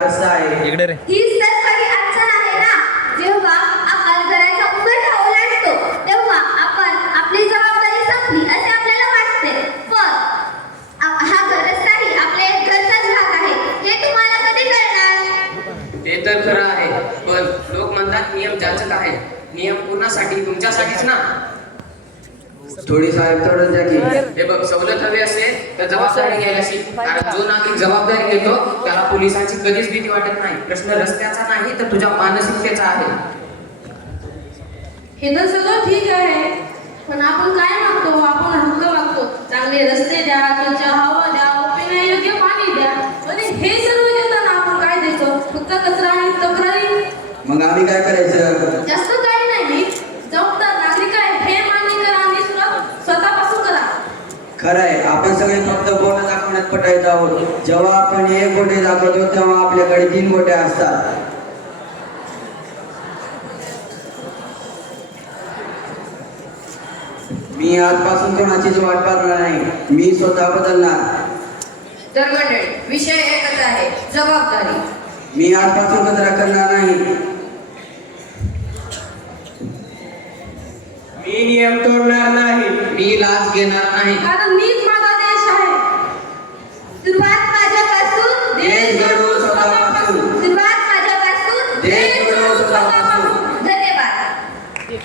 इकडे रे. हीच तर खरी अडचण आहे ना. जेव्हा आपण घराचा उघड ओलांडतो तेव्हा आपण आपली जबाबदारी संपली असे आपल्याला वाटते. पण हा घरच नाही, आपले घरचाच भाग आहे हे तुम्हाला कधी कळणार? ते तर खरं आहे, पण लोक म्हणतात नियम जाचक आहे. नियम कोणासाठी? तुमच्यासाठीच ना. थोडी साहेब थोडं द्या की. हे बघ, सवलत हवी असेल तर जबाबदारी घ्यायला शिक. कारण जो नागरिक जबाबदारी घेतो त्याला पोलिसांची कधीच भीती वाटत नाही. प्रश्न रस्त्याचा नाही तर तुझ्या मानसिकतेचा आहे. हे तर सगळं ठीक आहे, पण आपण काय मागतो? आपण हक्क मागतो. चांगले रस्ते द्या, स्वच्छ हवा द्या, पिण्यायोग्य पाणी द्या. पण हे सर्व देताना आपण काय देतो? फक्त कचरा आणि तक्रारी. मग आम्ही काय करायचं? जास्त काही नाही. मी जबाबदार नागरिक आहे हे मान्य करा आणि स्वतःपासून करा. खरंय, आपण सगळे फक्त बोट दाखवण्यात पटायत आहोत. जेव्हा आपण एक बोटे दाखवतो तेव्हा आपल्याकडे 3 बोटे असतात. मी आजपासून कोणाचीच वाट पाहणार नाही. मी स्वतः बदलणार. तर मंडळी, विषय एकच आहे, जबाबदारी. मी आजपासून कचरा करणार नाही. मी नियम तोडणार नाही. मी लाच घेणार